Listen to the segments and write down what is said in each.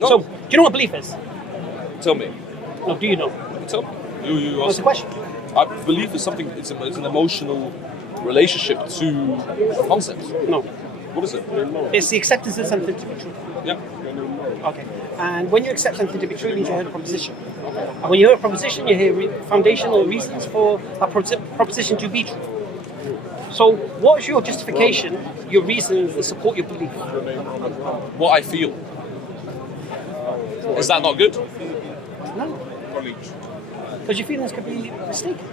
No. So, do you know what belief is? Tell me. No, do you know? Tell me. You What's ask the question? Belief is something. It's an emotional relationship to a concept. No. What is it? It's the acceptance of something to be true. Yeah. Okay. And when you accept something to be true, it means you heard a proposition. And when you hear a proposition, you hear foundational reasons for a proposition to be true. So, what's your justification, your reason to support your belief? What I feel. Is that not good? No. Because your feelings could be mistaken.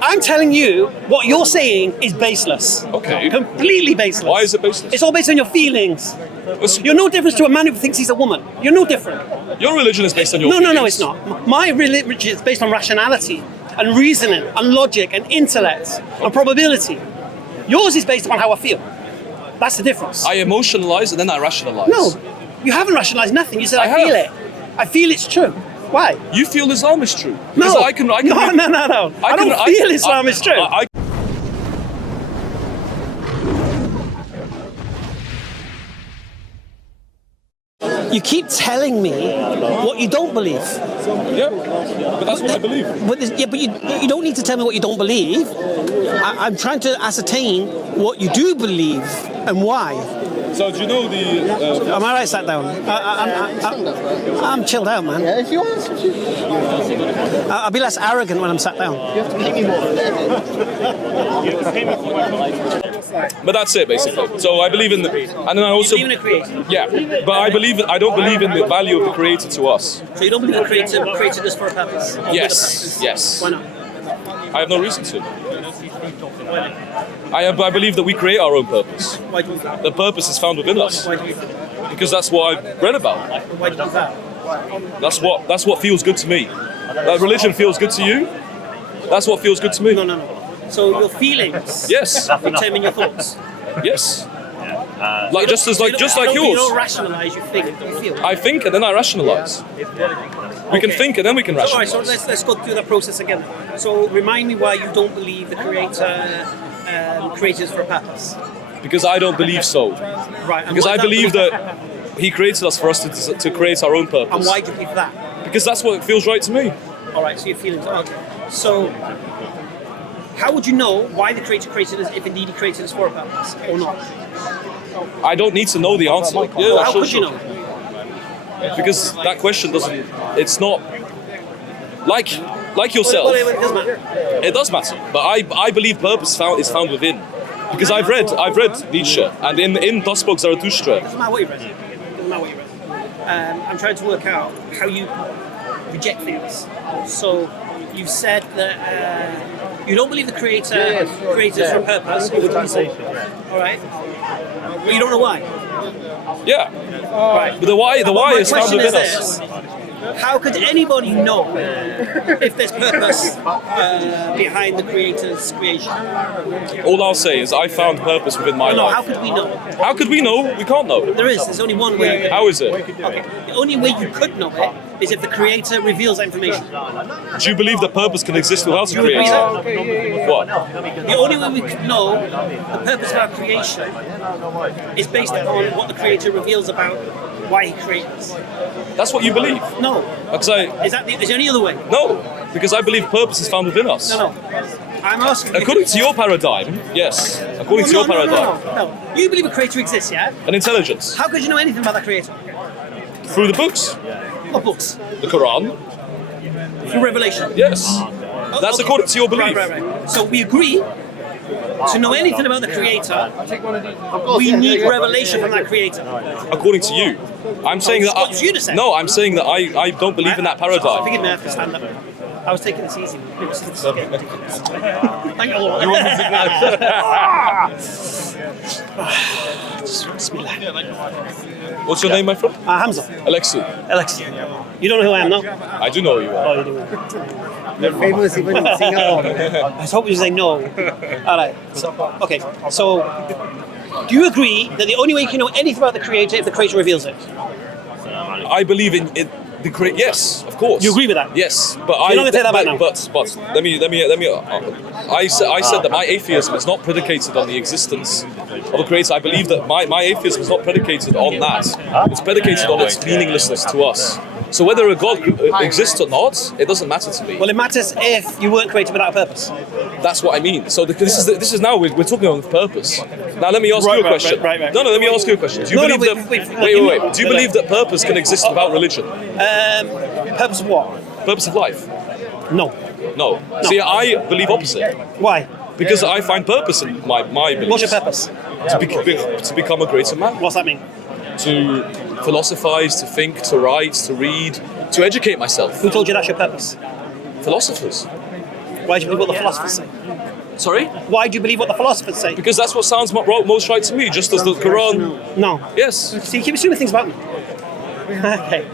I'm telling you, what you're saying is baseless. Okay. Completely baseless. Why is it baseless? It's all based on your feelings. You're no different to a man who thinks he's a woman. You're no different. Your religion is based on your No, feelings. it's not. My religion is based on rationality and reasoning and logic and intellect and probability. Yours is based on how I feel. That's the difference. I emotionalize and then I rationalize. No, you haven't rationalized nothing. You said, I feel have. it. I feel it's true. Why? You feel Islam is true. No. Because I can No. I don't feel Islam is true. You keep telling me what you don't believe. Yeah, but that's what I believe. But you don't need to tell me what you don't believe. I'm trying to ascertain what you do believe and why. So do you know the... Am I right sat down? I'm chilled out, man. Yeah, if you want to. I'll be less arrogant when I'm sat down. You have to pay me more. But that's it, basically. So I believe in the... And then I also... You believe in a creator? Yeah, but I don't believe in the value of the creator to us. So you don't believe the creator created us for a purpose? Yes, yes. Why not? I have no reason to. I believe that we create our own purpose. Why do you think? The purpose is found within us. Why do you think? Because that's what I've read about. Why do you think that? That's what feels good to me. That religion feels good to you. That's what feels good to me. No. So your feelings Yes. determine your thoughts. Yes. Like just like You yours. don't rationalize, you think, you feel. I think and then I rationalize. We can think and then we can All right, rationalize. so let's go through that process again. So remind me why you don't believe the creator created us for a purpose. Because I don't believe so. Right. And Because why I is believe belief- that he created us for us to create our own And purpose. why do you believe that? Because that's what feels right to me. All right, so your feelings. Okay. So how would you know why the creator created us if indeed he created us for a purpose or not? I don't need to know the answer. Yeah, How sure, could you sure. know? Because that question doesn't. It's not like yourself. Well, it doesn't matter. It does matter, but I believe purpose is found within. Because I've read Nietzsche, and in Das Buch Zarathustra. Doesn't matter what you read. Doesn't matter what you read. I'm trying to work out how you reject things. So you've said that you don't believe the creator created us for a purpose. You would believe so. All right. But you don't know why. Yeah, Right. but the why My is found question within is us. this. How could anybody know if there's purpose behind the creator's creation? All I'll say is I found purpose within my No, how life. could we know? How could we know? We can't know. There's only one way. How is it? Okay. The only way you could know it is if the creator reveals that information. Do you believe that purpose can exist without a You agree creator? What? The only way we could know the purpose of our creation is based upon what the creator reveals about why he created us. That's what you believe. No. Because Is there any other way? no, because I believe purpose is found within us. No. I'm asking. According to your paradigm, yes. According to your paradigm, No. You believe a creator exists, yeah? an intelligence How could you know anything about that creator? through the books, What books? the Quran. Through Revelation. Yes, Oh, that's okay. according to your belief. Right. So we agree. To know anything about the creator, we need revelation from that creator. According to you, I'm saying that. What you just said. No, I'm saying that I don't believe in that paradigm. Forgive me, I have to stand up. I was taking this easy. This is getting ridiculous. Thank you, Lord. What's your name, my friend? Hamza. Alexei. Alex. You don't know who I am, no? I do know who you are. Oh, you do. You're famous even in Singapore. I was hoping you say no. All right. Okay. So, do you agree that the only way you can know anything about the creator if the creator reveals it? I believe in it. Yes, of course. You agree with that? Yes, but You're not gonna take that back now. But let me. I said that my atheism is not predicated on the existence of a creator. I believe that my atheism is not predicated on that. It's predicated on its meaninglessness to us. So whether a God exists or not, it doesn't matter to me. Well, it matters if you weren't created without a purpose. That's what I mean. So this is now we're talking on purpose. Now let me ask you a question. Right. No, let me ask you a question. Do you believe that? Wait. Do you believe that purpose can exist without religion? Purpose of what? Purpose of life? No. No. See, I believe opposite. Why? Because I find purpose in my beliefs. What's your purpose? To become a greater man. What's that mean? To philosophize, to think, to write, to read, to educate myself. Who told you that's your purpose? Philosophers. Why do you believe what the philosophers say? Sorry? Why do you believe what the philosophers say? Because that's what sounds most right to me, just as the Quran. No. Yes. So you keep assuming things about me. Okay.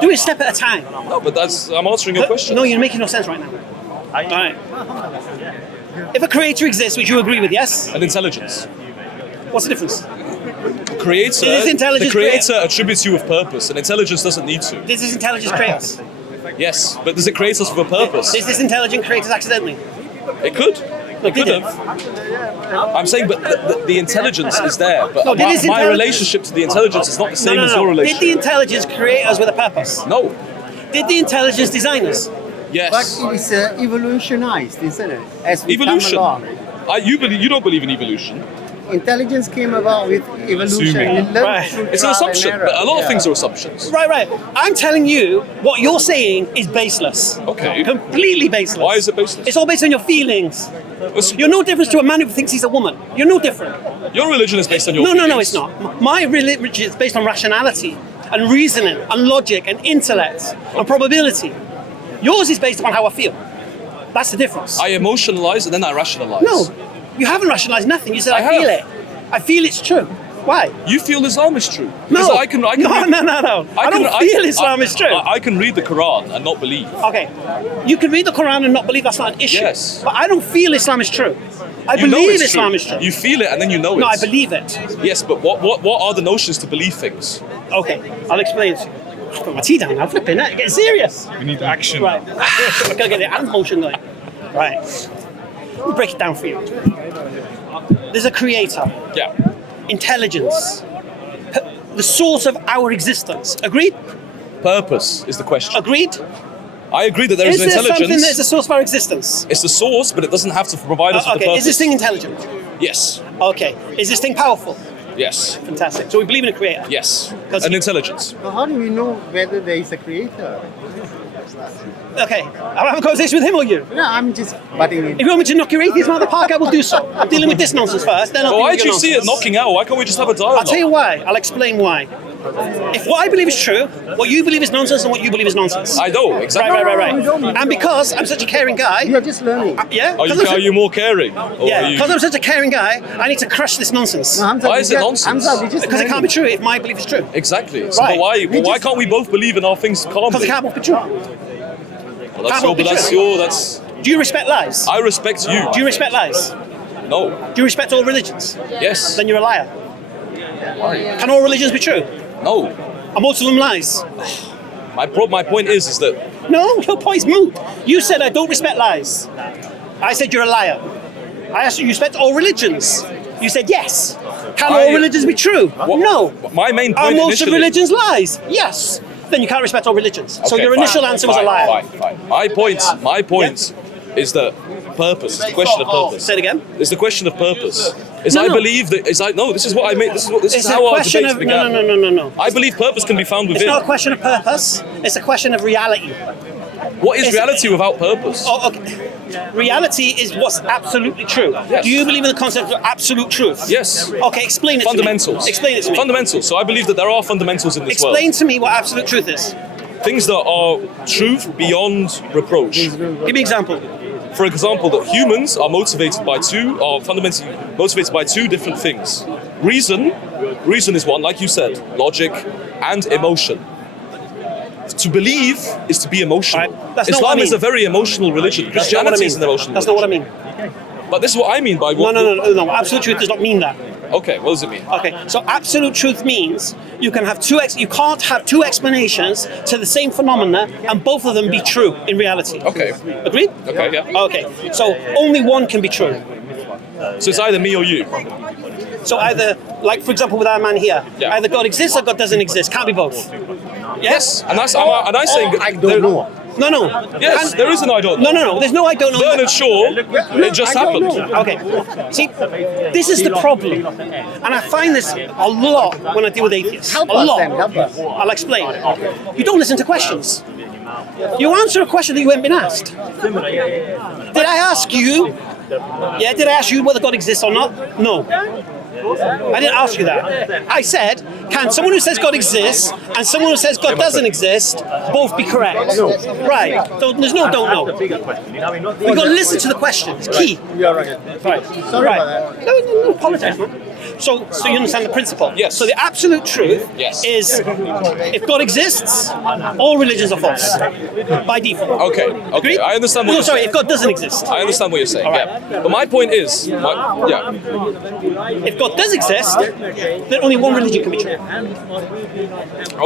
Do it a step at a time. No, but I'm answering your question. No, you're making no sense right now. Alright. If a creator exists, which you agree with, yes? And intelligence. What's the difference? Creator. Is intelligence the creator attributes you with purpose, and intelligence doesn't need to. Does this intelligence create us? Yes, but does it create us with a purpose? Is this intelligent create us accidentally? It could. It could did have. I'm saying, but the intelligence is there. But No, my relationship to the intelligence is not the same as your Did relationship. the intelligence create us with a purpose? No. Did the intelligence design us? Yes. But it is evolutionized, isn't it? As we Evolution. come along. You don't believe in evolution. Intelligence came about with evolution. Assuming. We learn Right. through It's an trial and assumption. error. But a lot of Yeah. things are assumptions. Right. I'm telling you, what you're saying is baseless. Okay. Completely baseless. Why is it baseless? It's all based on your feelings. You're no different to a man who thinks he's a woman. You're no different. Your religion is based on your No, feelings. it's not. My religion is based on rationality and reasoning and logic and intellect and probability. Yours is based upon how I feel. That's the difference. I emotionalize and then I rationalize. No, you haven't rationalized nothing. You said I I feel have. it. I feel it's true. Why? You feel Islam is true. No. Because I can No. read- I don't feel Islam is true. I can read the Quran and not believe. Okay, you can read the Quran and not believe that's not an issue. Yes. But I don't feel Islam is true. I You know believe it's Islam true. is true. You feel it and then you know it. No, I believe it. Yes, but what are the notions to believe things? Okay, I'll explain it to you. I've got my tea down now, flipping it, getting serious. We need action. Right, I've got to get the hand motion going. Right, let me break it down for you. There's a creator, Yeah. intelligence, the source of our existence. Agreed? Purpose is the question. Agreed? I agree that there Is is there intelligence. something that's the source of our existence? It's the source, but it doesn't have to provide us with the Okay, purpose. is this thing intelligent? Yes. Okay, is this thing powerful? Yes. Fantastic. So we believe in a creator? Yes. 'Cause- And intelligence. So how do we know whether there is a creator? Okay, I'll have a conversation with him or you. No, I'm just butting in. If you want me to knock your atheism out of the park, I will do so. I'm dealing with this nonsense first, then I'll Well, deal why with do your you see it nonsense. knocking out? Why can't we just have a dialogue? I'll tell you why. I'll explain why. If what I believe is true, what you believe is nonsense, and what you believe is nonsense. I know, exactly. Right. And because I'm such a caring guy, You're just learning. yeah, Are you more caring? Or yeah, are you- because I'm such a caring guy, I need to crush this nonsense. No, Hamza, Why we is it just- nonsense? Hamza, we just Because it can't learning. be true if my belief is true. Exactly. So Right. but why We why just- can't we both believe in our things calmly? Because it can't both be true. Well, that's can't your, both be but that's true. your, that's... Do you respect lies? I respect you. Do you respect lies? No. Do you respect all religions? Yes. Then you're a liar. Why? Can all religions be true? No. Are most of them lies? My point is that No, your point's moot. You said I don't respect lies. I said you're a liar. I asked you respect all religions. You said yes. Can all religions be true? No. my main Are point most of initially... religions lies? Yes. Then you can't respect all religions. So Okay, your fine, initial answer was a fine, liar. Fine. My point is that purpose. It's the question of purpose. Say it again. It's the question of purpose. No. Believe that. No. This is what I mean. This It's is a how our question debates of began. no. I believe purpose can be found It's within. not a question of purpose. It's a question of reality. What is it's- reality without purpose? Oh, okay. Reality is what's absolutely true. Yes. Do you believe in the concept of absolute truth? Yes. Okay, explain it Fundamentals. to me. Explain it to me. Fundamentals. So I believe that there are fundamentals in this Explain world. to me what absolute truth is. Things that are truth beyond reproach. Give me an example. For example, that humans are fundamentally motivated by two different things. Reason is one, like you said, logic and emotion. To believe is to be emotional. Right. That's not what I Islam is mean. a very emotional religion. That's not what I Christianity mean. is an emotional That's not what I religion. mean. But this is what I mean by what... No. Absolute truth does not mean that. Okay, what does it mean? Okay, so absolute truth means you can have you can't have two explanations to the same phenomena and both of them be true in reality. Okay. Agreed? Okay, yeah. Okay, so only one can be true. So it's either me or you. So either, like for example with our man here, Yeah. either God exists or God doesn't exist. Can't be both. Yes? And I'm saying I don't know. No. Yes, there is an I don't know. No. There's no I don't know. Bernard Shaw, it just I don't happened. know. Okay. See, this is the problem. And I find this a lot when I deal with atheists. Help a us lot. then, help us. I'll explain. You don't listen to questions. You answer a question that you haven't been asked. Did I ask you? Yeah, did I ask you whether God exists or not? No. I didn't ask you that. I said, can someone who says God exists and someone who says God doesn't exist both be correct? No. Right. So there's no don't know. We've got to listen to the question. It's key. You're right. Right. Sorry Right. about that. No politics, man. So you understand the principle? Yes. So the absolute truth Yes. is if God exists, all religions are false by default. Okay, Agreed? I understand what No, you're sorry, saying. if God doesn't exist. I understand what you're saying, yeah. But my point is, If God does exist, then only one religion can be true.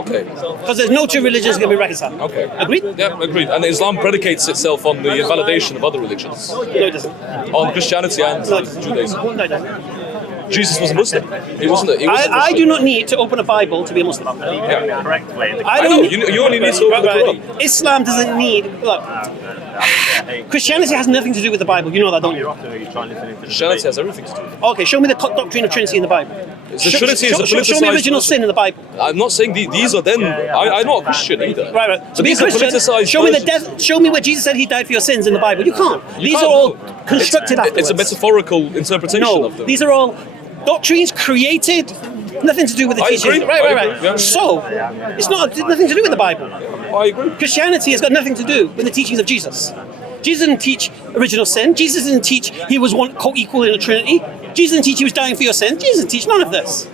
okay, Because there's no two religions can be reconciled. okay. Agreed? Yeah, agreed. And Islam predicates itself on the invalidation of other religions, No, it doesn't. on Christianity and No, it doesn't. Judaism. No, it doesn't. Jesus was a Muslim. He wasn't. He wasn't I Muslim. do not need to open a Bible to be a Muslim. Yeah. I know, don't. you only need to open the Quran. Islam doesn't need. Look, Christianity has nothing to do with the Bible. You know that, don't you? Christianity has everything to do with it. Okay, show me the doctrine of Trinity in the Bible. The Trinity is a Show me politicized original notion. sin in the Bible. I'm not saying these are then. I'm not a Christian either. Right. So be a these are Christian. politicized. Show me the versions. death. Show me where Jesus said He died for your sins in the Bible. You can't. You These can't, are all no. constructed afterwards. It's a metaphorical interpretation No, of them. these are all doctrines created. Nothing to do with the I teachings. agree. Right. I agree, yeah. So it's nothing to do with the Bible. I agree. Christianity has got nothing to do with the teachings of Jesus. Jesus didn't teach original sin. Jesus didn't teach He was one co-equal in the Trinity. Jesus didn't teach He was dying for your sins. Jesus didn't teach none of this.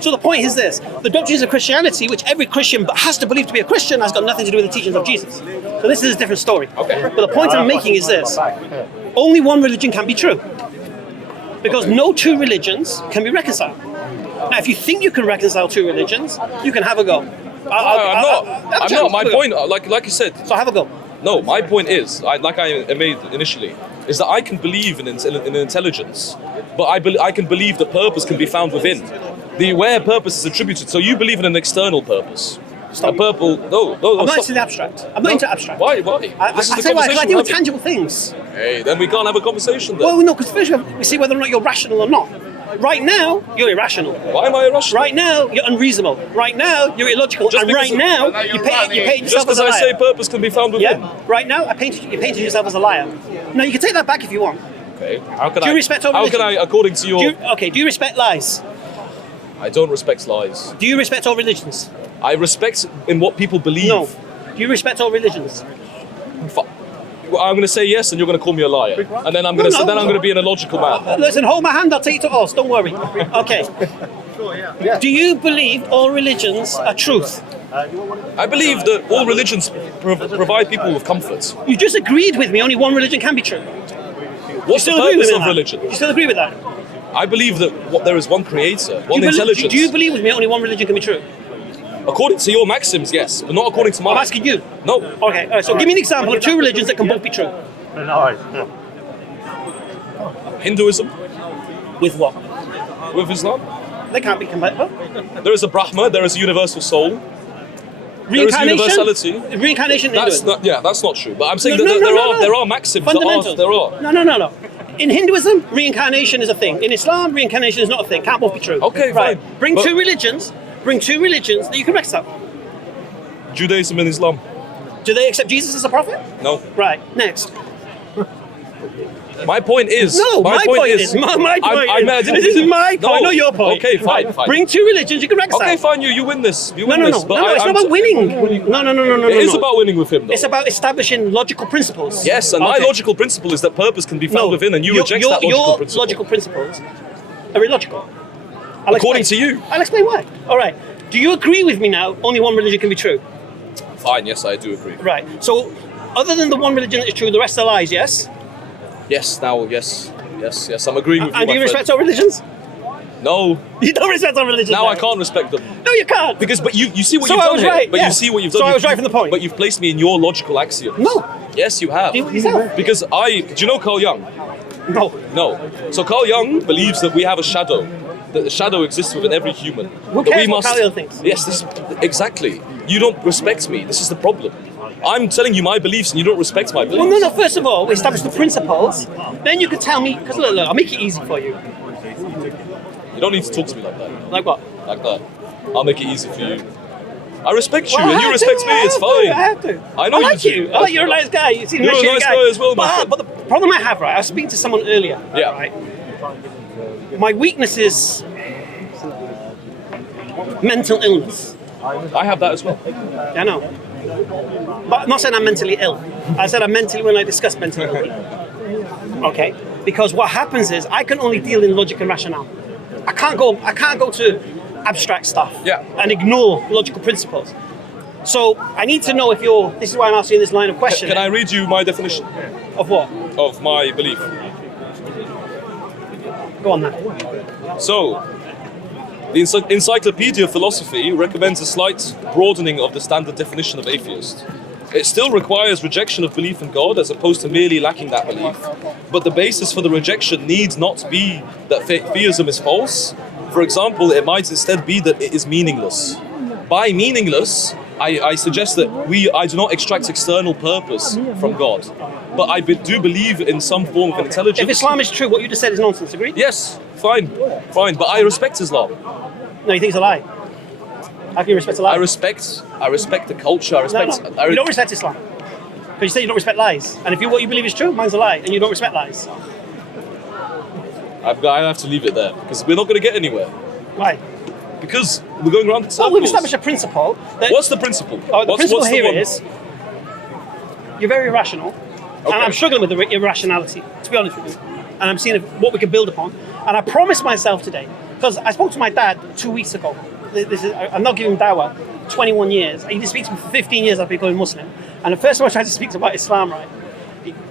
So the point is this: the doctrines of Christianity, which every Christian has to believe to be a Christian, has got nothing to do with the teachings of Jesus. So this is a different story. Okay. But the point I'm making is this: only one religion can be true, because no two religions can be reconciled. Now, if you think you can reconcile two religions, you can have a go. I'm not. My point, like you said, So have a go. no. My point is, like I made initially, is that I can believe in intelligence, but I can believe that purpose can be found within. The where purpose is attributed. So you believe in an external purpose. Stop. A purple. No. I'm not stop. into the abstract. I'm not into abstract. Why? I This is the tell you why, 'cause I conversation deal we're with having. tangible things. Hey, then we can't have a conversation then. Well, no, because first we see whether or not you're rational or not. Right now, you're irrational. Why am I irrational? Right now, you're unreasonable. Right now, you're illogical. Just and because right now, you paint Just yourself because as a I liar. say purpose can be found within. Yeah. Right now, you painted yourself as a liar. Now you can take that back if you want. Okay. How can Do you I? respect all How can I, religions? according to your? Do you respect lies? I don't respect lies. Do you respect all religions? I respect in what people believe. No. Do you respect all religions? Well, I'm going to say yes, and you're going to call me a liar, and then I'm going to No. then I'm going to be an illogical man. Listen, hold my hand. I'll take you to us. Don't worry. Okay. Do you believe all religions are truth? I believe that all religions provide people with comfort. You just agreed with me. Only one religion can be true. What's the Still agree with purpose me of on that? religion? You still agree with that? I believe that there is one creator, one Do intelligence. you believe with me only one religion can be true? According to your maxims, yes, but not according to mine. I'm asking you. No. Okay, all right, so give me an example of two religions that can both be true. Hinduism With what? with Islam. They can't be compatible. There is a Brahma, there is a universal soul. There is Reincarnation? universality. Reincarnation in That's Hinduism. not, that's not true. But I'm saying No, that no, no. there are maxims. Fundamentals. There are. No. In Hinduism, reincarnation is a thing. In Islam, reincarnation is not a thing. Can't both be true. Okay, right. fine. Bring But- two religions that you can reconcile. Judaism and Islam. Do they accept Jesus as a prophet? No. Right. Next. My point is. No, my point is. My point is. This is my point, not your point. Okay, fine, Right. fine. Bring two religions you can reconcile. Okay, fine. You win this. You No, win no, this. no. But No, it's I'm not about winning. No. It is about winning with him, though. It's about establishing logical principles. Yes, and my logical principle is that purpose can be found within, and you reject that logical your principle. logical principles are illogical. According to you. I'll explain why. All right. Do you agree with me now? Only one religion can be true. Fine. Yes, I do agree. Right. So, other than the one religion that is true, the rest are lies. Yes. Yes. Now, yes. I'm agreeing with you. And do my you friend. respect all religions? No. You don't respect our religion. Now I can't respect them. No, you can't. But you see what So you've I done was here. right, But yeah. you see what you've done. So I You've- was right from the point. But you've placed me in your logical axioms. No. Yes, you have. Do it yourself. Because do you know Carl Jung? No. No. So Carl Jung believes that we have a shadow, that the shadow exists within every human. Who that cares we what Carl Jung thinks? Yes, exactly. You don't respect me. This is the problem. I'm telling you my beliefs and you don't respect my beliefs. Well, no. First of all, we establish the principles. Then you could tell me, because look, I'll make it easy for you. You don't need to talk to me like that. Like what? Like that. I'll make it easy for you. I respect you Well, I and you have respect to, me, I it's have fine. to, I have to. I know I like you you. do. I like you're a nice guy. You seem You're a nice guy as well, my friend. But the problem I have, right, I was speaking to someone earlier, Yeah. right? My weakness is mental illness. I have that as well. I know. But I'm not saying I'm mentally ill. I said I'm mentally when I discuss mental illness. Okay? Because what happens is I can only deal in logic and rationale. I can't go to abstract stuff Yeah. and ignore logical principles. So I need to know if this is why I'm asking this line of questioning. Can I read you my definition Of what? of my belief? Go on then. So, the Encyclopedia of Philosophy recommends a slight broadening of the standard definition of atheist. It still requires rejection of belief in God as opposed to merely lacking that belief. But the basis for the rejection needs not be that theism is false. For example, it might instead be that it is meaningless. By meaningless, I suggest that I do not extract external purpose from God. But I do believe in some form of intelligence. If Islam is true, what you just said is nonsense. Agreed? Yes, fine. But I respect Islam. No, you think it's a lie. How can you respect a lie? I respect the culture. I respect. No. You don't respect Islam. Because you say you don't respect lies. And if what you believe is true, mine's a lie, and you don't respect lies. I have to leave it there because we're not going to get anywhere. Why? Because we're going around in circles. Well, we've established a principle. That, What's the principle? the principle what's here one? is you're very irrational, and I'm struggling with the irrationality, to be honest with you. And I'm seeing what we can build upon. And I promised myself today, because I spoke to my dad 2 weeks ago. I'm not giving him dawah. 21 years. He didn't speak to me for 15 years. I've been becoming Muslim. And the first time I tried to speak to him about Islam, right,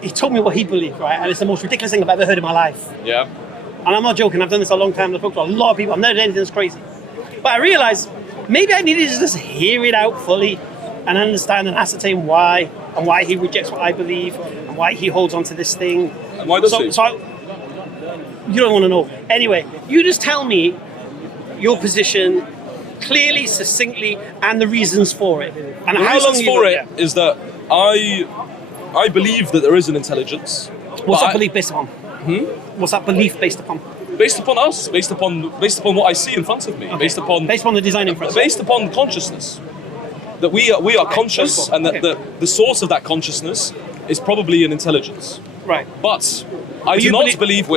he told me what he believed, right, and it's the most ridiculous thing I've ever heard in my life. Yeah. And I'm not joking. I've done this a long time. I've spoken to a lot of people. I've never done anything that's crazy. But I realised maybe I needed to just hear it out fully and understand and ascertain why and why he rejects what I believe and why he holds on to this thing. And why does he? You don't want to know. Anyway, you just tell me your position clearly, succinctly, and the reasons for it. And The how reasons long for you it is that I believe that there is an intelligence. What's but that belief based upon? What's that belief based upon? Based upon us, based upon what I see in front of me, based upon the design in front. based upon consciousness. That we are conscious, and that the source of that consciousness is probably an intelligence. Right. But I do not believe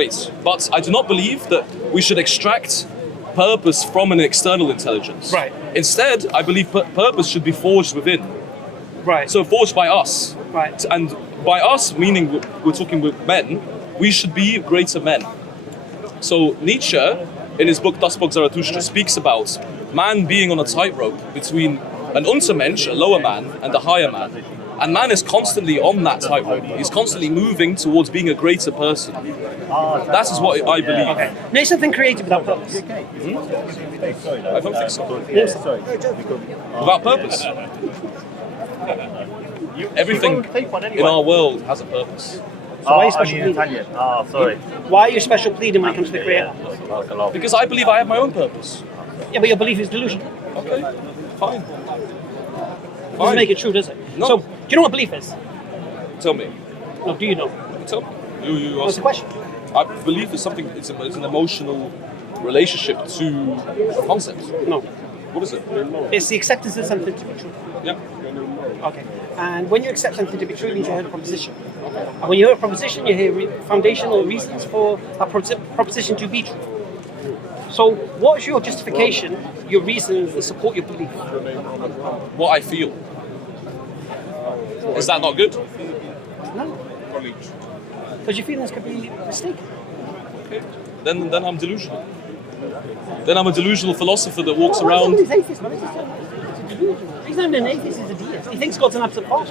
that we should extract purpose from an external intelligence. Right. Instead, I believe purpose should be forged within. Right. So forged by us. Right. And by us, meaning we're talking with men, we should be greater men. So Nietzsche, in his book Das Buch Zarathustra, speaks about man being on a tightrope between an Untermensch, a lower man, and a higher man. And man is constantly on that tightrope. He's constantly moving towards being a greater person. That is what I believe. Okay. Name something creative without purpose. I don't think so. Without purpose. Everything in our world has a purpose. So why are you special pleading? Sorry. Why are you special pleading when it comes to the Creator? Because I believe I have my own purpose. Yeah, but your belief is delusional. Okay, fine. Doesn't make it true, does it? No. So, do you know what belief is? Tell me. No, do you know? Tell me. You What's ask the question? I believe is something. It's an emotional relationship to a concept. No. What is it? It's the acceptance of something to be true. Yeah. Okay. And when you accept something to be true, it means you heard a proposition. And when you hear a proposition, you hear foundational reasons for a proposition to be true. So, what's your justification, your reason to support your belief? What I feel. Is that not good? No. Because your feelings could be mistaken. Okay. Then I'm delusional. Then I'm a delusional philosopher that walks around. He's atheist, man. He's not even an atheist, he's a deist. He thinks God's an absolute false.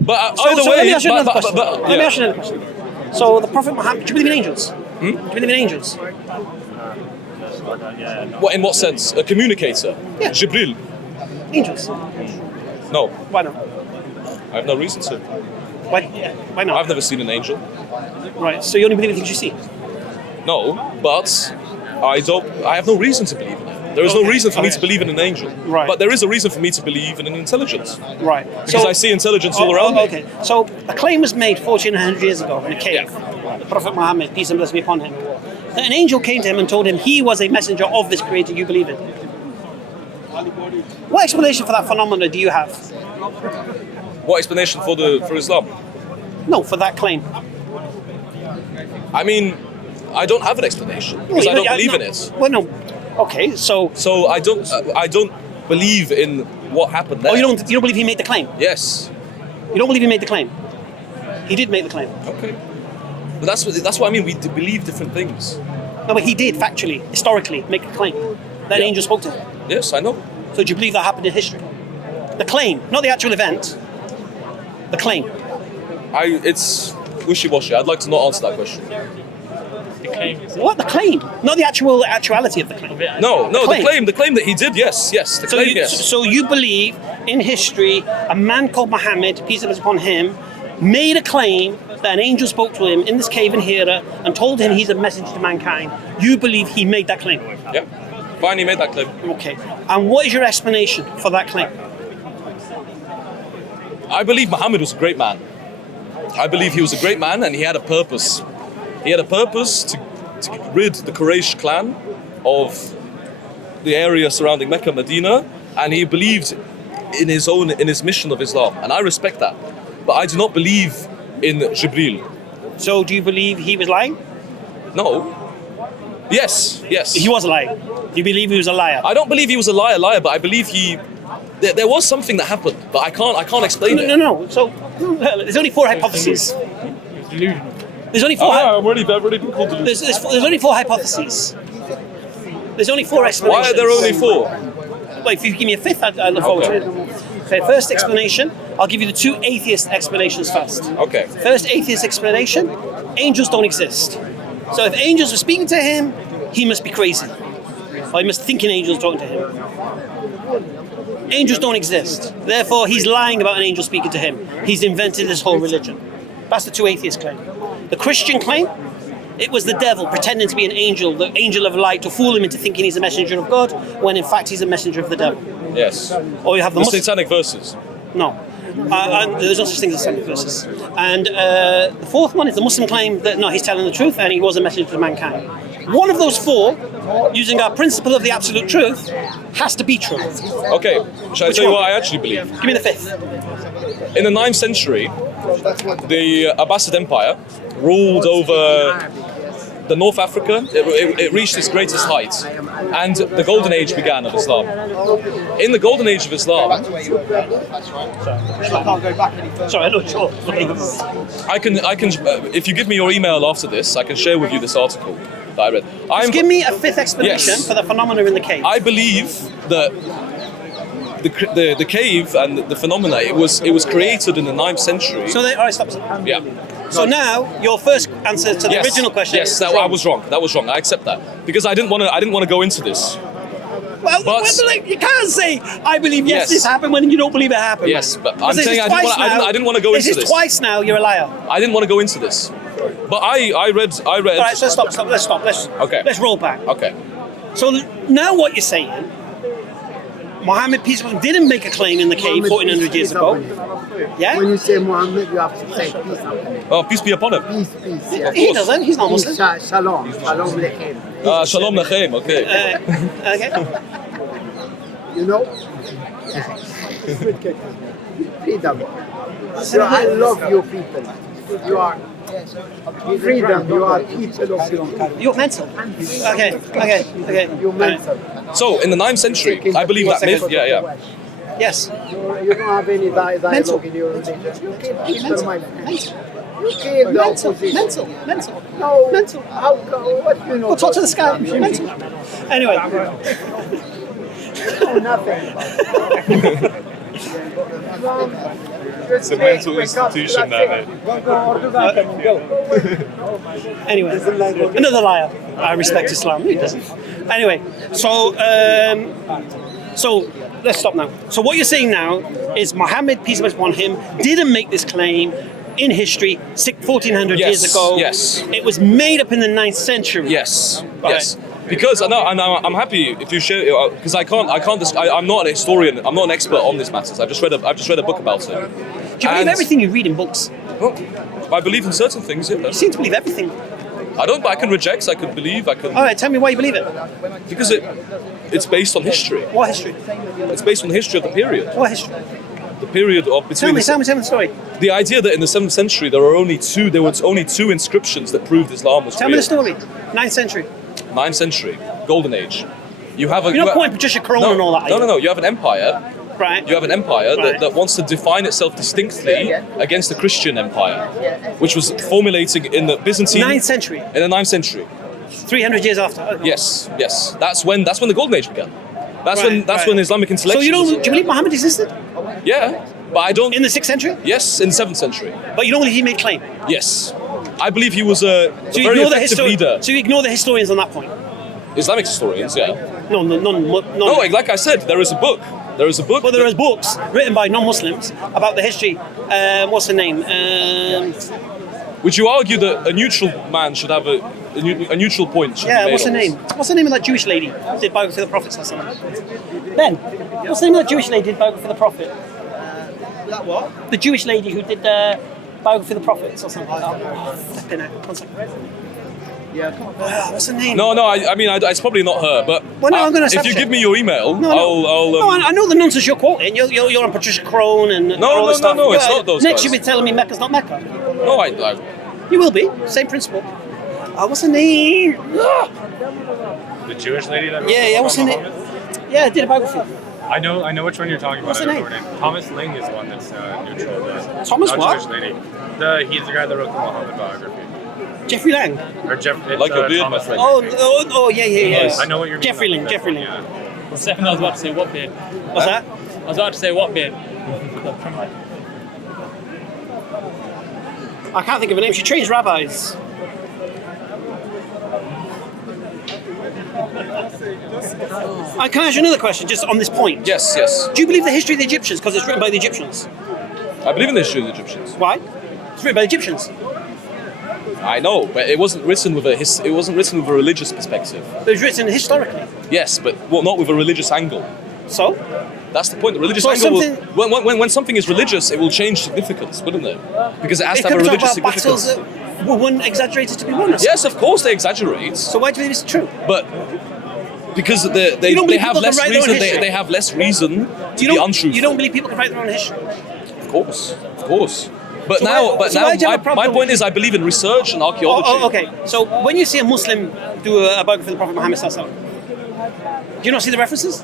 But So either let way, me ask you another question. but Let me ask you another question. So the Prophet Muhammad, do you believe in angels? Do you believe in angels? What in what sense? A communicator? Yeah. Jibril? Angels. No, Why not? I have no reason to. Why not? I've never seen an angel. Right. So you only believe in things you see. No, but I don't. I have no reason to believe in it. There is no reason for me to believe in an angel. Right. But there is a reason for me to believe in an intelligence. Right. Because I see intelligence all around me. Okay. So a claim was made 1400 years ago in a cave. The Prophet Muhammad, peace and blessings be upon him, that an angel came to him and told him he was a messenger of this creator you believe in. What explanation for that phenomenon do you have? What explanation for Islam? No, for that claim. I mean, I don't have an explanation because I don't believe in it. Well, no. Okay, so I don't believe in what happened there. you don't believe he made the claim? Yes. You don't believe he made the claim? He did make the claim. Okay. But that's what I mean. We believe different things. No, but he did factually, historically, make a claim that an angel spoke to him. Yes, I know. So do you believe that happened in history? The claim, not the actual event. The claim. It's wishy-washy. I'd like to not answer that question. What? The claim? Not the actuality of the claim. No, the claim that he did. Yes, the claim. Yes. So you believe in history a man called Muhammad, peace be upon him, made a claim that an angel spoke to him in this cave in Hira and told him he's a messenger to mankind. You believe he made that claim? Yeah. Fine, he made that claim. Okay. And what is your explanation for that claim? I believe Muhammad was a great man. I believe he was a great man and he had a purpose. He had a purpose to rid the Quraysh clan of the area surrounding Mecca, Medina, and he believed in his mission of Islam, and I respect that. But I do not believe in Jibril. So do you believe he was lying? No. Yes. He was lying. You believe he was a liar? I don't believe he was a liar, but I believe there was something that happened, but I can't explain it. No. So there's only four hypotheses. There's only four. I've already been called delusional. There's only four hypotheses. There's only four explanations. Why are there only four? Well, if you give me a fifth, I look forward to it. Okay, first explanation. I'll give you the two atheist explanations first. Okay. First atheist explanation: angels don't exist. So if angels were speaking to him, he must be crazy, or he must think an angel's talking to him. Angels don't exist. Therefore, he's lying about an angel speaking to him. He's invented this whole religion. That's the two atheists claim. The Christian claim, it was the devil pretending to be an angel, the angel of light, to fool him into thinking he's a messenger of God, when in fact he's a messenger of the devil. Yes. Or you have the satanic verses. No. And there's no such thing as satanic verses. And the fourth one is the Muslim claim that no, he's telling the truth and he was a messenger to mankind. One of those four, using our principle of the absolute truth, has to be true. Okay, shall I tell you what I actually believe? Give me the fifth. In the 9th century, the Abbasid Empire ruled over the North Africa. It reached its greatest height, and the golden age began of Islam. In the golden age of Islam, Sorry, no, sure. I can. If you give me your email after this, I can share with you this article that I read. Just give me a fifth explanation Yes. for the phenomena in the cave. I believe that the cave and the phenomena it was created in the 9th century. So all right, stop. Yeah. So now your first answer to the original question. Yes, I was wrong. That was wrong. I accept that because I didn't want to go into this. Well, you can't say I believe yes this happened when you don't believe it happened. Yes, but I'm saying I didn't want to go into this. This is twice now. You're a liar. I didn't want to go into this, but I read. All right, so stop. Let's stop. Let's roll back. Okay. So now what you're saying? Muhammad, peace be upon him, didn't make a claim in the cave 1400 years ago. Yeah? When you say Muhammad, you have to say peace upon him. Oh, peace be upon him. Peace. He doesn't. He's not Muslim. Shalom. Shalom lechem. Shalom lechem. Okay. Okay. You know? Freedom. So I love you people. You are freedom. You are people of freedom. You're mental. Okay. You're mental. So in the 9th century, I believe that myth. Yeah. Yes. You don't have any dialogue in your religion. You gave the opposition. Mental. No. Mental. What do you know? We'll talk to the sky. Mental. Anyway. Oh, nothing. It's a mental institution now, mate. Anyway, another liar. I respect Islam. Who doesn't? Anyway, so let's stop now. So what you're saying now is Muhammad, peace be upon him, didn't make this claim in history 1400 Yes, years ago. yes. It was made up in the 9th century. Yes, Right. yes. Because I'm happy if you share because I'm not a historian. I'm not an expert on these matters. I've just read a book about it. Do you believe everything you read in books? Well, I believe in certain things. Yeah. You seem to believe everything. I don't, but I can reject. I can believe. I can All right, tell me why you believe it. because it's based on history. What history? It's based on the history of the period. What history? The period of between. Tell me the story. The idea that in the 7th century there were only two inscriptions that proved Islam was Tell me real. the story. 9th century. 9th century, Golden Age. You have a. You're not quoting Patricia Crone and all that. No. You have an empire. Right. You have an empire Right. that wants to define itself distinctly against the Christian empire, which was formulating in the Byzantine 9th century. in the 9th century. 300 years after. Okay. Yes. That's when the Golden Age began. That's Right, when right. Islamic So intellectuals. do you believe Muhammad existed Yeah, but I don't. in the 6th century? Yes, in the 7th century. But you don't believe he made claim. Yes, I believe he was a So you very ignore the effective leader. So you ignore the historians on that point. Islamic historians, yeah. No. No, like I said, there is a book. There is a book. Well, there is books written by non-Muslims about the history. What's her name? Would you argue that a neutral man should have a neutral point? Should be Yeah, made what's her on this? name? What's the name of that Jewish lady who did biography of the Prophet? Ben, what's the name of that Jewish lady who did biography of the Prophet? That what? The Jewish lady who did the biography of the Prophets or something like that. Oh, flipping it. One second. Yeah. What's her name? No, I mean, it's probably not her, but Well, no, I'm gonna if you search give it. me your email, No. I'll No, I know the nonsense you're quoting. You're on Patricia Crone and all this stuff. no, it's not those Next guys. you'll be telling me Mecca's not Mecca. no, You will be. Same principle. What's her name? The Jewish lady that. Yeah, what's her name? Yeah, I did a biography. I know which one you're talking about. What's her I don't name? know her Thomas Ling is the one that's neutral. Thomas not what? Jewish lady. He's the guy that wrote the Muhammad biography. Jeffrey Lang. Or Jeff. It's, Like your beard, Thomas my Ling. Oh, yeah. I know what you're. Jeffrey Ling. Yeah. The second I was about to say what beard? What's that? I was about to say what beard? I can't think of her name. She trains rabbis. Can I ask you another question, just on this point? yes. Do you believe the history of the Egyptians because it's written by the Egyptians? I believe in the history of the Egyptians. Why? It's written by the Egyptians. I know, but it wasn't written with a religious perspective. It was written historically. Yes, but not with a religious angle. So? That's the point. The religious So angle something- when something is religious, it will change significance, wouldn't it? Because it has It to have a could talk religious about battles significance. that were one exaggerated to be one. Yes, of course they exaggerate, So why do you believe it's true? but because they You don't believe have people less can write their own reason. history? They have less reason to You be don't, untruthful. you don't believe people can write their own history? Of course. But So now, why do you have a my problem point with- is, I believe in research and archaeology. Okay. So when you see a Muslim do a biography of the Prophet Muhammad sallallahu alaihi wasallam, do you not see the references?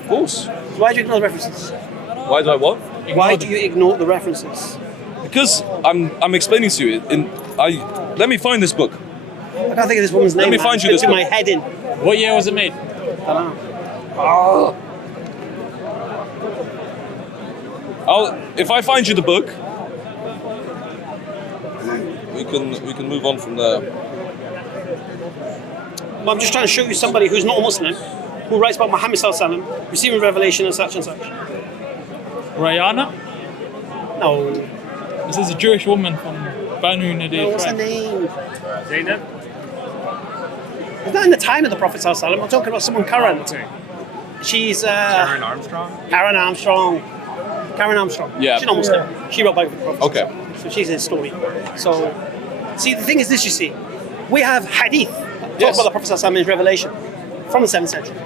Of course. Why do you ignore the references? Why do I what? Why do you ignore the references? Because I'm explaining to you. Let me find this book. I can't think of this woman's name. me man. find It's you this to book. my head in. What year was it made? I don't know. If I find you the book, we can move on from there. But I'm just trying to show you somebody who's not a Muslim, who writes about Muhammad sallallahu alaihi wasallam, receiving revelation and such and such. Rihanna? No. This is a Jewish woman from Banu Nadir What's her tribe. name? Zainab. It's not in the time of the Prophet sallallahu alaihi wasallam. I'm talking about someone current. She's Karen Armstrong. Karen Armstrong. Karen Armstrong. Yeah. She's not Muslim. She wrote biography of the Prophet. Okay. So she's a historian. So, see, the thing is this, you see. We have hadith that talk Yes. about the Prophet sallallahu alaihi wasallam in his revelation from the 7th century.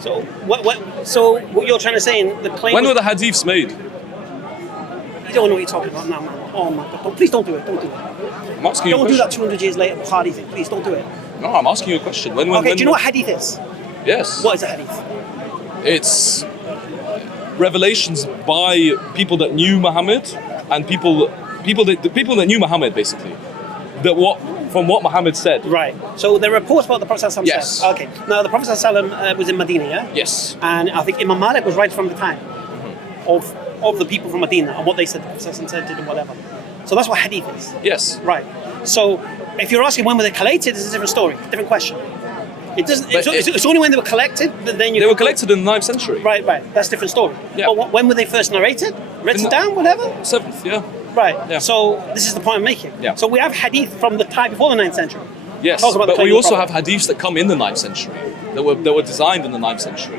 So what you're trying to say in the claim... When were the hadiths made? You don't know what you're talking about now, man. Oh my God. Please don't do it. Don't do it. I'm asking you a Don't do question. that 200 years later Bukhari thing. Please don't do it. No, I'm asking you a question. When Okay, do you know what hadith is? Yes. What is a hadith? It's revelations by people that knew Muhammad and people that knew Muhammad, basically. That what from what Muhammad said. Right. So there are reports about the Prophet ﷺ Yes. said. Okay. Now the Prophet ﷺ was in Medina, yeah? Yes. And I think Imam Malik was right from the time of the people from Medina and what they said, the Prophet ﷺ said, did and whatever. So that's what hadith is. Yes. Right. So if you're asking when were they collated, it's a different story, different question. It doesn't. But It's only when they were collected that then you. They were collected in the 9th century. Right. That's a different story. Yeah. But when were they first narrated? Written In the- down, whatever. 7th, yeah. Right. Yeah. So this is the point I'm making. Yeah. So we have hadith from the time before the 9th century. Yes, Talk about the but we claim of also have Prophet. hadiths that come in the 9th century that were designed in the 9th century.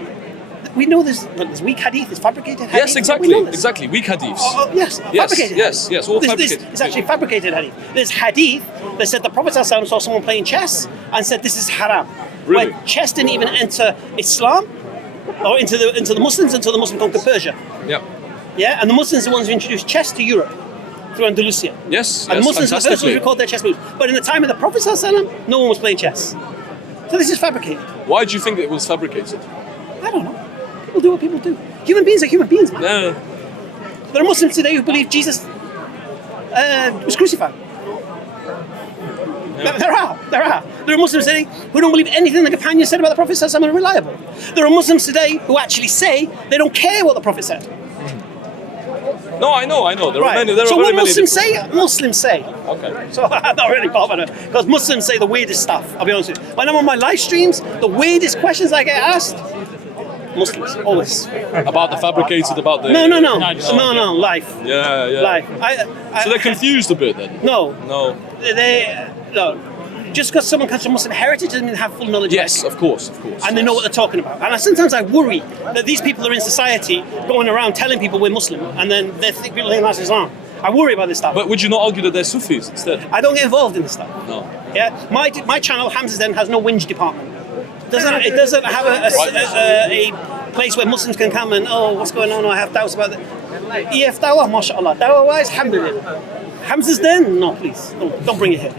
We know there's weak hadith, there's fabricated hadith. Yes, We exactly, know this. exactly. Weak hadiths. Oh, yes, Yes, fabricated. yes, hadith. yes, all This fabricated. is actually fabricated hadith. There's hadith that said the Prophet ﷺ saw someone playing chess and said this is haram. Really? When chess didn't even enter Islam or into the Muslims until the Muslim conquered Persia. Yeah. Yeah, and the Muslims are the ones who introduced chess to Europe through Andalusia. Yes. And yes, the Muslims are the first ones fantastically. who record their chess moves. But in the time of the Prophet ﷺ, no one was playing chess. So this is fabricated. Why do you think it was fabricated? I don't know. People do what people do. Human beings are human beings, man. No. There are Muslims today who believe Jesus was crucified. There are. There are Muslims today who don't believe anything the companions said about the Prophet ﷺ are reliable. There are Muslims today who actually say they don't care what the Prophet said. No, I know. There Right. are many. There So are what very many Muslims different- say, Muslims say. Okay. So I'm not really bothered because Muslims say the weirdest stuff. I'll be honest with you. When I'm on my live streams, the weirdest questions I get asked, Muslims always. About the fabricated, about the. No, No, life. Yeah. Life. So they're confused a bit then. No, No. no. Just because someone comes from Muslim heritage doesn't mean they have full knowledge. Yes, of course. And they know what they're talking about. And sometimes I worry that these people are in society going around telling people we're Muslim, and then people think that's Islam. I worry about this stuff. But would you not argue that they're Sufis instead? I don't get involved in this stuff. No. Yeah, my channel Hamza Den has no whinge department. It doesn't have a place where Muslims can come and what's going on? I have doubts about it. EF dawah, mashallah. Dawah wise, alhamdulillah. Hamza's Den? No, please, don't bring it here.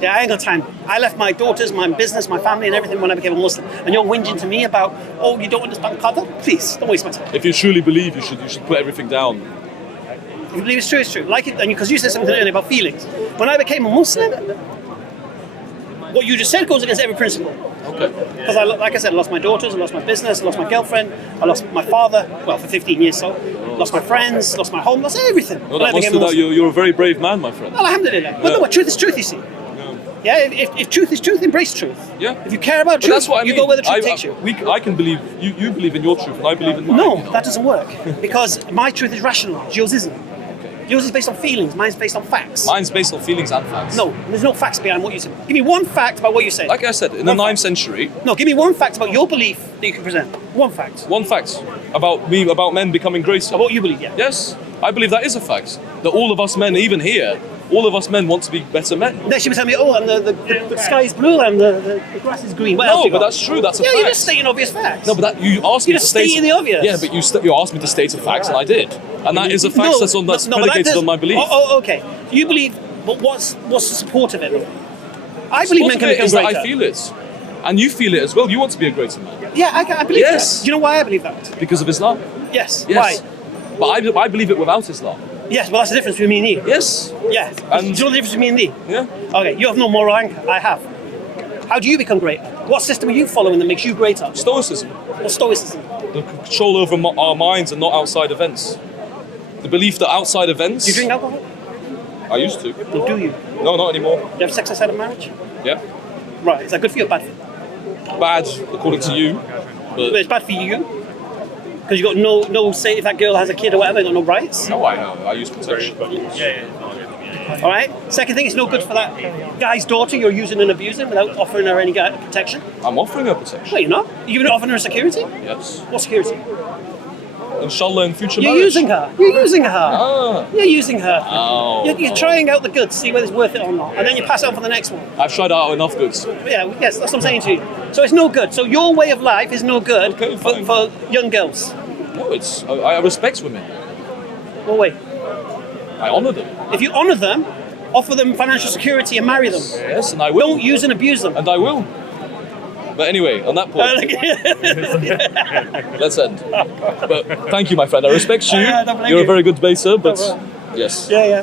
Yeah, I ain't got time. I left my daughters, my business, my family, and everything when I became a Muslim. And you're whinging to me about, you don't understand qadr? Please, don't waste my time. If you truly believe, you should put everything down. If you believe it's true, it's true. Like it, and because you said something earlier about feelings. When I became a Muslim, what you just said goes against every principle. Okay. Because like I said, I lost my daughters, I lost my business, I lost my girlfriend, I lost my father, well, for 15 years so. Lost my friends, lost my home, lost everything. Well, when I that must became a that Muslim. you're a very brave man, my friend. Well, alhamdulillah. But no, what truth is truth, you see. Yeah, if truth is truth, embrace truth. Yeah. If you care about But truth, that's what I mean. you go where the truth takes you. I can believe you believe in your truth, and I believe in mine. No, you know? that doesn't work. Because my truth is rationalised, yours isn't. Yours is based on feelings, mine's based on facts. Mine's based on feelings and facts. No, there's no facts behind what you say. Give me one fact about what you say. Like I said, in the One 9th fact. century, No, give me one fact about your belief that you can present. One fact. one fact about men becoming greater. About what you believe, yeah. Yes, I believe that is a fact. That all of us men, even here, all of us men want to be better men. Next you would tell me, and the sky is blue and the grass is green. What else No, you but got? that's true. That's a Yeah, fact. you're just stating obvious facts. No, but that you asked me You're to just state. stating the obvious. Yeah, but you asked me to state a fact, and I did. And that is a fact that's but that predicated does- on my belief. Okay. You believe, but what's the support of it? I believe men Part can of it become is that greater. I feel it, and you feel it as well. You want to be a greater man Yeah, I believe Yes. that. Do you know why I believe that? because of Islam. Yes. Yes. Why? But I believe it without Islam. Yes, well, that's the difference between me and you. Yes. Yeah. And- Do you know the difference between me and thee? Yeah. Okay, you have no moral anchor. I have. How do you become great? What system are you following that makes you greater? Stoicism. What's stoicism? The control over our minds and not outside events. The belief that outside events. Do you drink alcohol? I used to. Or do you? No, not anymore. Do you have sex outside of marriage? Yeah. Right. Is that good for you or bad for you? Bad, according to you. Well, But it's bad for you. Because you got no say if that girl has a kid or whatever, you got no rights. no, I know. I use protection. All right. Second thing, it's no good for that guy's daughter you're using and abusing without offering her any protection. I'm offering her protection. No, you're not. You're even offering her security. Yes. What security? Inshallah, in future You're marriage. using her. You're using her. Ah. You're using her. Oh. You're trying out the goods, see whether it's worth it or not, and then you pass it on for the next one. I've tried out enough goods. Yeah, yes, that's what I'm saying to you. So it's no good. So your way of life is no good Okay, fine. for young girls. No, it's. I respect women. Well, wait. I honour them. If you honour them, offer them financial security and marry them. Yes, and I will. Don't use and abuse them. And I will. But anyway, on that point, let's end. But thank you, my friend. I respect you. Don't blame You're a you. very good debater, but Don't yes. yeah.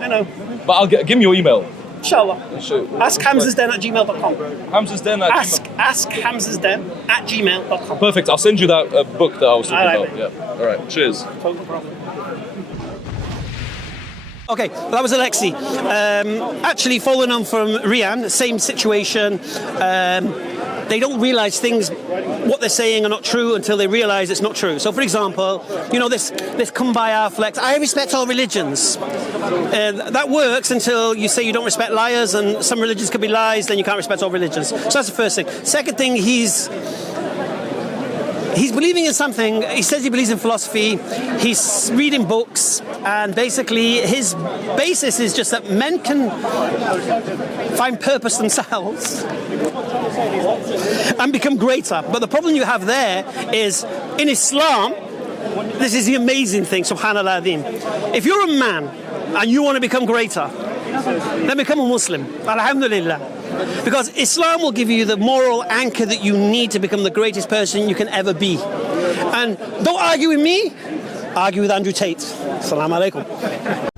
I know. But give me your email. Inshallah. Sure. Ask hamzasden@gmail.com. Hamza's Den at Ask hamzasden@gmail.com. Perfect. I'll send you that book that I was talking All right, about. Yeah. All right. Cheers. Okay, well, that was Alexi. Actually, following on from Rian, same situation. They don't realise things, what they're saying are not true until they realise it's not true. So, for example, you know, this kumbaya flex, I respect all religions. That works until you say you don't respect liars, and some religions could be lies, then you can't respect all religions. So that's the first thing. Second thing, he's believing in something. He says he believes in philosophy. He's reading books, and basically his basis is just that men can find purpose themselves and become greater. But the problem you have there is in Islam, this is the amazing thing, subhanallah azim. If you're a man and you want to become greater, then become a Muslim. Alhamdulillah. Because Islam will give you the moral anchor that you need to become the greatest person you can ever be. And don't argue with me, argue with Andrew Tate. Assalamu alaikum.